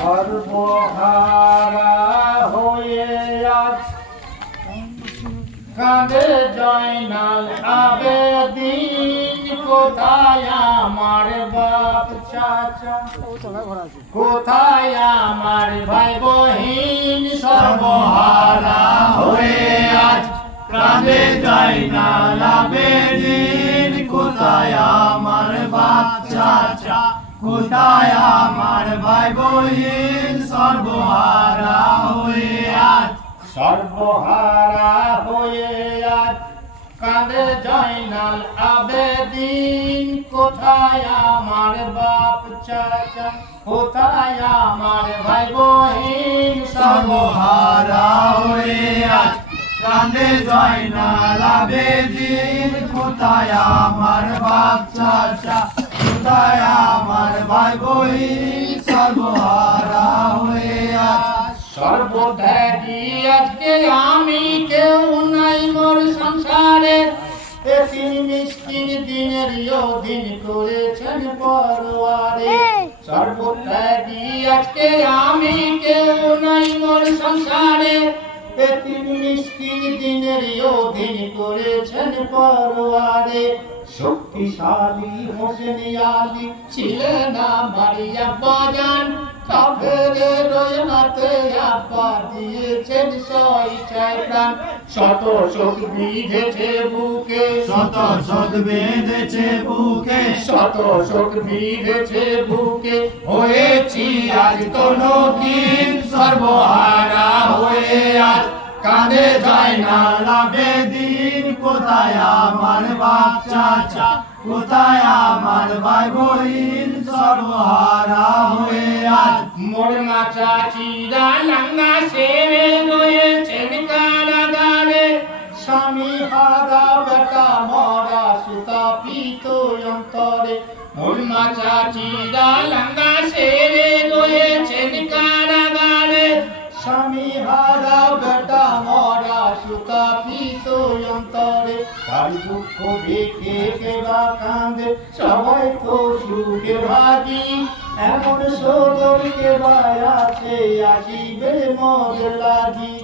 সর্বহারা হয়ে আজ কাঁদে জয়নাল আবেদীন, কোথায় আমার বাপ চাচা, কোথায় আমার ভাই বহিন, সর্বহারা হয়ে আজ কাঁদে জয়নাল আবেদীন, কোথায় আমার বাপ চাচা, কোথায় আমার ভাই বহিন, সর্বহারা হয়ে আজ, সর্বহারা হয়ে আজ কাঁদে জয়নাল আবেদীন, কোথায় আমার বাপ চাচা, কোথায় আমার ভাই বহিন, সর্বহারা হয়ে আজ কাঁদে জয়নাল আবেদীন, কোথায় আমার বাপ চাচা, কোথায় আমার ভাই বহিন, সর্বহারা হয়ে আজ, সর্বত্যাগী আজকে আমি, কেউ নাই মোর সংসারে, এতিম মিসকিন দিনের অধীন করেছেন পরওয়ারে, সর্বত্যাগী আজকে আমি, কেউ নাই মোর সংসারে, এতিম মিসকিন দিনের অধীন করেছেন পরওয়ারে, শক্তিশালী হোসেন আলী ছিলেন আমার আব্বা জান, কাফেরের রয়নাতে আব্বা দিয়েছেন স্বেচ্ছায় প্রাণ, শত শত বিঁধেছে বুকে, শত শত বেঁধেছে বুকে, শত শত বিঁধেছে বুকে, হয়েছি আজ তনকিন, সর্বহারা হয়ে আজ কাঁদে জয়নাল আবেদীন, কোথায় আমার বাপ চাচা, কোথায় আমার ভাই বহিন, সর্বহারা হয়ে আজ, মোর মা চাচিরা লাঙ্গা সেরে রয়েছেন কারাগারে, স্বামী হারা বেটা মরা সুতাপিত অন্তরে, মোর মা চাচিরা লাঙ্গা সেরে রয়েছেন কারাগারে, স্বামী হারা বেটা মরা সুতাপিত অন্তরে, তার দুঃখ দেখে কেবা কাঁদে, সবাই তো সুখে ভাগি, এমন সদর কেবা আছে আসিবে মজে লাগি,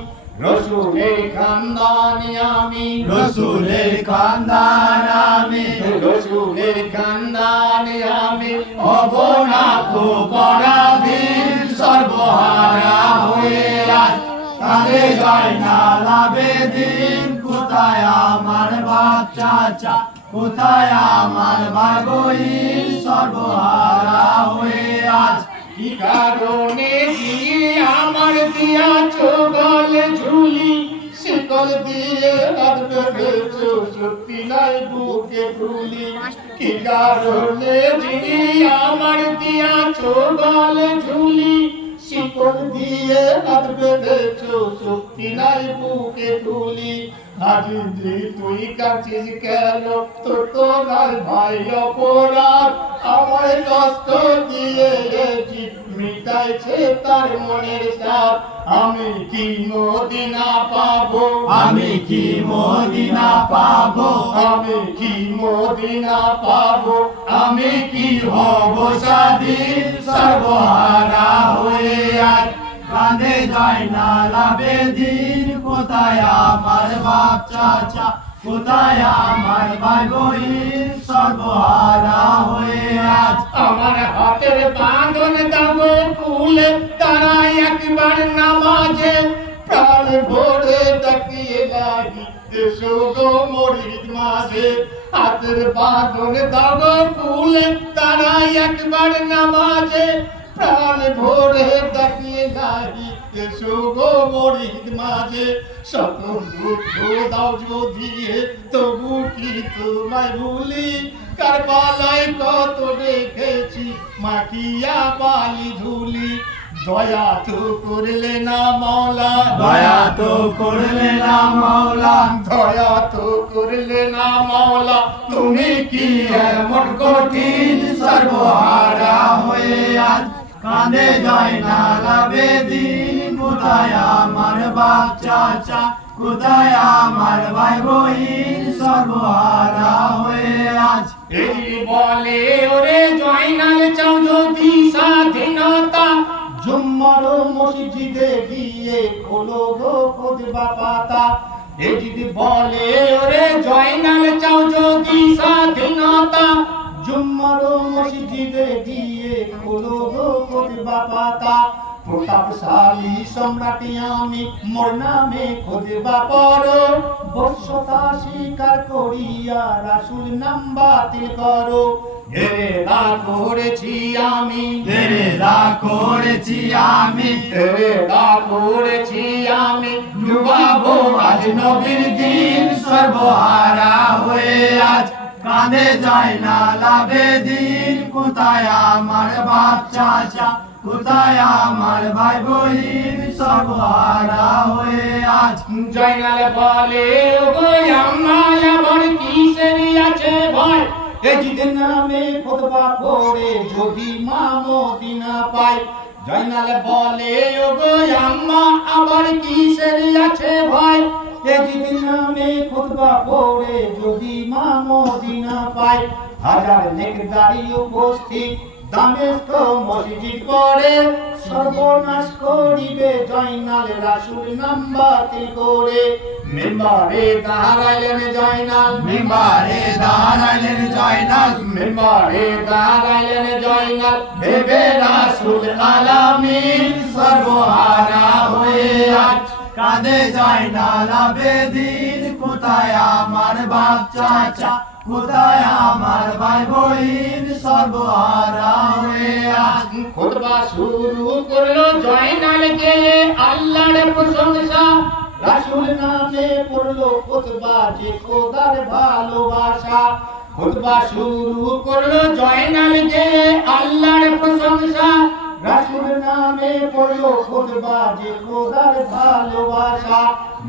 রসুলের খানদানি আমি, রসুলের খানদান আমি, রসুলের খানদানি আমি, অবনাথ পরাধীন, সর্বহারা হয়ে আজ কাঁদে জয়নাল আবেদীন, কোথায় আমার বাপ চাচা, কোথায় আমার ভাই বহিন, সর্বহারা হয়ে আজ, কি কারণে দিয়ে আমার দিয়াছ গলে ঝুলি, শিকল দিয়ে হাত বেঁধেছো শক্তি নাই বুকে তুলি, কি কারণে দিয়ে আমার দিয়াছ গলে ঝুলি, শিকল দিয়ে হাত বেঁধেছো শক্তি নাই বুকে তুলি, আজ যে তুই কাছিস কেন, তোর তো নাই ভাই অপরাধ, আমায় কষ্ট দিয়ে মিটাইছে তার মনের সাপ, আমি কি মদিনা পাবো, আমি কি মদিনা পাবো, আমি কি মদিনা পাবো, আমি কি হব স্বাধীন, সর্বহারা হয়ে আজ কাঁদে জয়নাল আবেদীন, কোথায় আমার বাপ চাচা, কোথায় আমার ভাই বহিন, সর্বহারা হয়ে আজ, আমার হাতের বাঁধন দাবো খুলে, তারা একবার নামাজে প্রাণ ভরে তাকিয়ে লাগি, এসো গো মরিদ মাঝে, হাতের বাঁধন দাবো খুলে, তারা একবার নামাজে প্রাণ ভরে তাকিয়ে লাগি, এসো গো মরিদ মাঝে, শত দুঃখ দাও যদিয়ে তবু কি তোমায় ভুলি, কারবালায় কত দেখেছি মাখিয়া বালি ধুলি, দয়া তো করলে না মওলা, দয়া তো করলে না মাওলা, দয়া তো করলে না মওলা, তুমি কি এমন কঠিন, সর্বহারা হয়ে আজ কাঁদে জয়নাল আবেদীন, কোথায় আমার বাপ চাচা, কোথায় আমার ভাই বহিন সর্বহারা হয়ে আজ এই বলে ওরে জয়নাল চাও যদি স্বাধীনতা জুম্মার মসজিদে গিয়ে খোলো গো খুতবা পাতা এই যদি বলে ওরে জয়নাল চাও যদি স্বাধীনতা জুম্মার মসজিদে গিয়ে খোলো গো খুতবা পাতা প্রতাপশালী সম্রাটি আমি মোর নামে খুতবা পড়ো বর্ষতা স্বীকার করিয়া রাসূল নাম বাতিল করো হেরেদা করেছি আমি হেরেদা করেছি আমি হেরেদা করেছি আমি ডুবাবো আজ নবীর দিন সর্বহারা হয়ে আজ কাঁদে যায় না লাভে দিন কোথায় আমার বাপ চাচা কোথায় আমার ভাই বহিন সর্বহারা হয়ে আজ জয়নাল বলে ওগো আমার আবার কিসের আছে ভয় এজিদের নামে খুতবা পড়ে যদি মা মদিনা পায় জয়নাল বলে ওগো আম্মা আবার কিসের আছে ভয় এজিদের নামে খুতবা পড়ে যদি মা মদিনা পায় হাজার নেকদারি উপস্থিত দামেস্ক মসজিদ করে সর্বনাশ করিবে জয়নাল রাসূল নাম বাতিল করে মিম্বারে দাঁড়াইলেন জয়নাল মিম্বারে দাঁড়াইলেন জয়নাল মিম্বারে দাঁড়াইলেন জয়নাল ভেবে রাসূল আলামিন সর্বহারা হয়ে আজ কাঁদে যায় না লাভে দিন কোথায় আমার বাপ চাচা কোথায় আমার ভাই বহিন সর্বহারা হয়ে আজ খুতবা শুরু করলো জয়নাল কে আল্লাহর প্রশংসা রাসূল নামে পড়লো খুতবা যে খোদার ভালোবাসা খুতবা শুরু করলো জয়নাল কে আল্লাহর প্রশংসা রাসূল নামে পড়লো খুতবা যে খোদার ভালোবাসা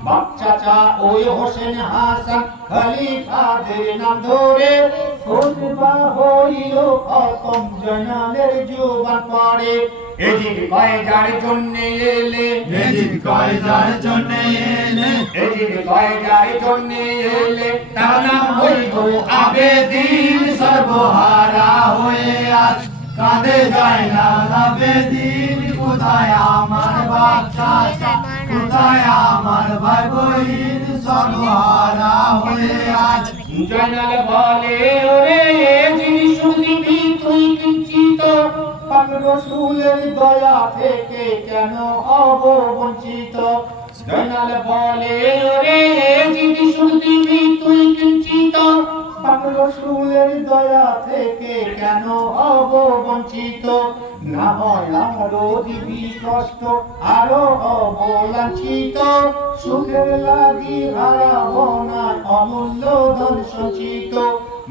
বাপ চাচা ওই হোসেন হাসান খলিফাদের নাম ধরে খুতবা হইল খতম জয়নালের জুবান পড়ে এদিন কয়দার জন্য এলে এদিন কয়দার জন্য এলে এদিন কয়দার জন্য এলে তার নাম হইল আবেদিন সর্বহারা হয়ে আজ কাঁদে যায় না লাভে দিন কোথায় আমার বাপ চাচা কোথায় আমার ভাই বহিন সর্বহারা হয়ে আজ জয়নাল বলে ওরে যিনি শুনবি তুই কিঞ্চিত পাক রসুলের দয়া থেকে কেন হব বঞ্চিত জয়নাল বলে ওরে যিনি শুনবি তুই কিঞ্চিত পাক রসুলের দয়া থেকে কেন হব বঞ্চিত না হয় আরো দিবি কষ্ট আরো হব লাঞ্ছিত সুখের লাগি হারাবো না অমূল্য ধন সঞ্চিত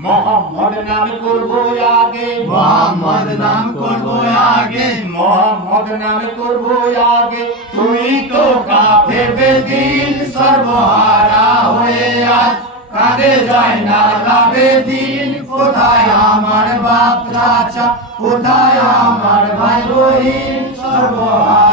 মোহাম্মদ নাম করবো আগে মোহাম্মদ নাম করবো আগে মোহাম্মদ নাম করবো আগে তুই তো কাফে বেদিন সর্বহারা হয়ে আজ কাঁদে যায় না লাভে দিন কোথায় আমার বাপ চাচা কোথায় আমার ভাই বহিন সর্বহারা